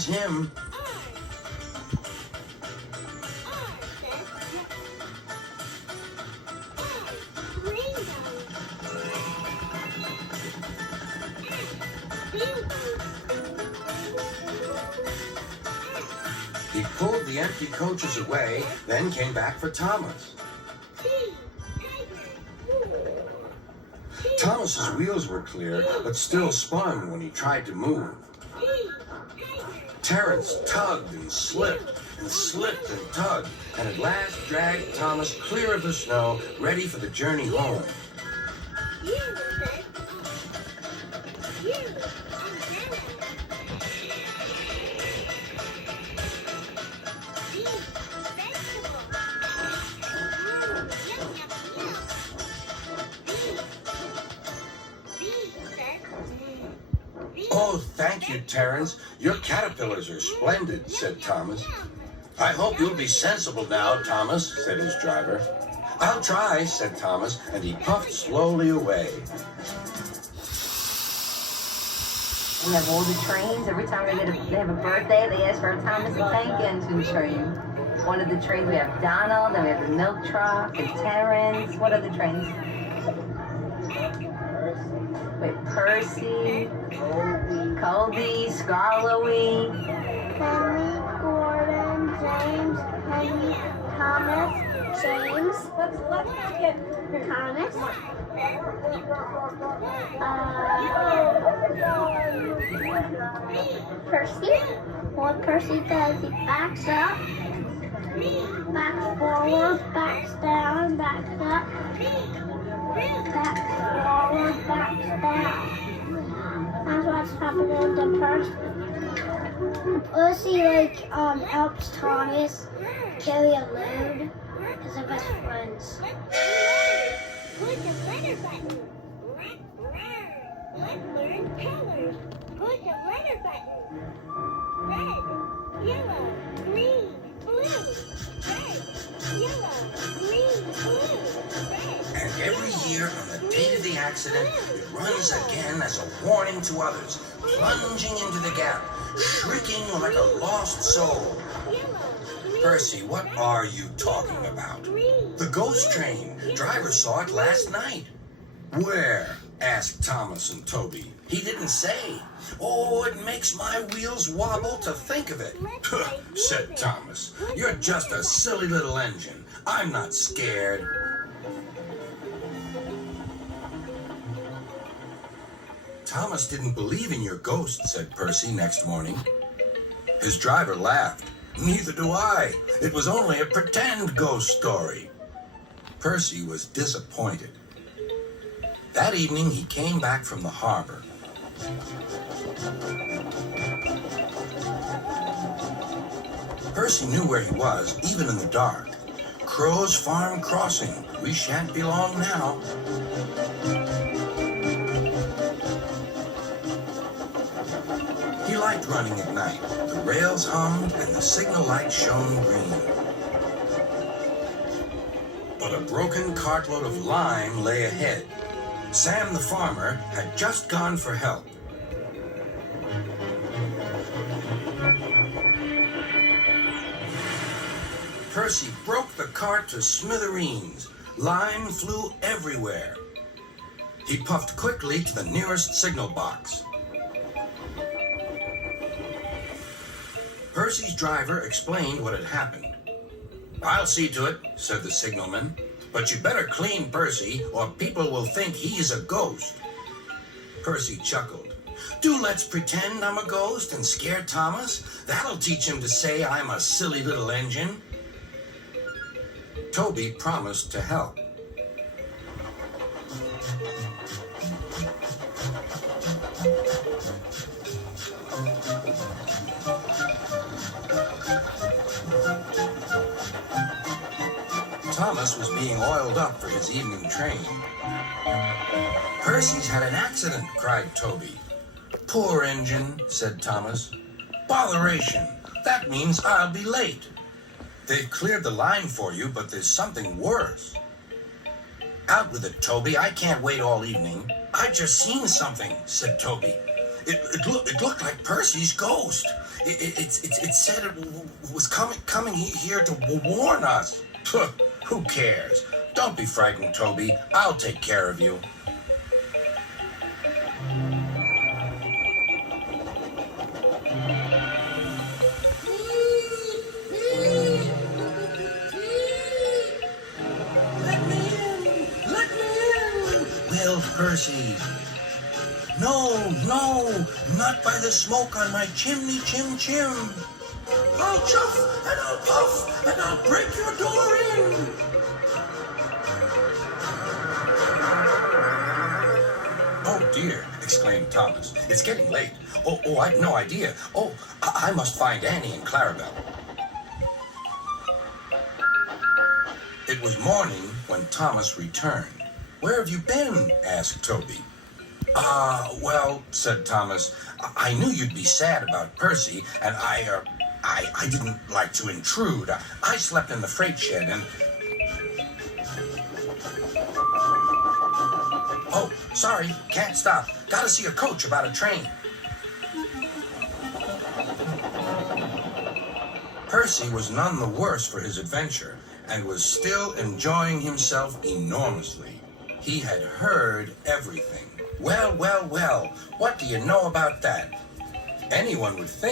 worries him. He pulled the empty coaches away, then came back for Thomas. Thomas's wheels were clear, but still spun when he tried to move. Terrence tugged and slipped and tugged, and at last dragged Thomas clear of the snow, ready for the journey home. Oh, thank you, Terrence. Your caterpillars are splendid, said Thomas. I hope you'll be sensible now, Thomas, said his driver. I'll try, said Thomas, and he puffed slowly away. We have all the trains. Every time they have a birthday, they ask for a Thomas the Tank Engine train. One of the trains, we have Donald, then we have the milk truck, and Terrence. What other trains? Wait, Percy, Colby, Scarlowy, Henry, Gordon, James, Henry, Thomas, James. Let's get Thomas. Percy. What Percy does, he backs up, backs forward, backs down, backs up, backs forward, backs down. That's what's happening to Percy. Percy helps Thomas carry a load because they're best friends. Push the letter button. Let's learn colors. Push the letter button. Red, yellow, green, blue. Red, yellow, green, blue. Red. And every year on the date of the accident, it runs again as a warning to others, plunging into the gap, shrieking like a lost soul. Percy, what are you talking about? The ghost train. Driver saw it last night. Where? Asked Thomas and Toby. He didn't say. Oh, it makes my wheels wobble to think of it. Said Thomas. You're just a silly little engine. I'm not scared. Thomas didn't believe in your ghost, said Percy next morning. His driver laughed. Neither do I. It was only a pretend ghost story. Percy was disappointed. That evening, he came back from the harbor. Percy knew where he was, even in the dark. Crow's Farm Crossing. We shan't be long now. He liked running at night. The rails hummed and the signal light shone green. But a broken cartload of lime lay ahead. Sam the farmer had just gone for help. Percy broke the cart to smithereens. Lime flew everywhere. He puffed quickly to the nearest signal box. Percy's driver explained what had happened. I'll see to it, said the signalman. But you better clean Percy, or people will think he's a ghost. Percy chuckled. Let's pretend I'm a ghost and scare Thomas. That'll teach him to say I'm a silly little engine. Toby promised to help. Thomas was being oiled up for his evening train. Percy's had an accident, cried Toby. Poor engine, said Thomas. Botheration. That means I'll be late. They've cleared the line for you, but there's something worse. Out with it, Toby. I can't wait all evening. I just seen something, said Toby. It looked like Percy's ghost. It said it was coming here to warn us. Who cares? Don't be frightened, Toby. I'll take care of you. Let me in! Let me in! Well, Percy. No, not by the smoke on my chimney, chim. I'll chuff and I'll puff and I'll break your door in. Oh dear, exclaimed Thomas. It's getting late. Oh, I'd no idea. Oh, I must find Annie and Clarabelle. It was morning when Thomas returned. Where have you been? Asked Toby. Well, said Thomas, I knew you'd be sad about Percy, and I didn't like to intrude. I slept in the freight shed and... Oh, sorry, can't stop. Gotta see a coach about a train. Percy was none the worse for his adventure, and was still enjoying himself enormously. He had heard everything. Well, what do you know about that? Anyone would think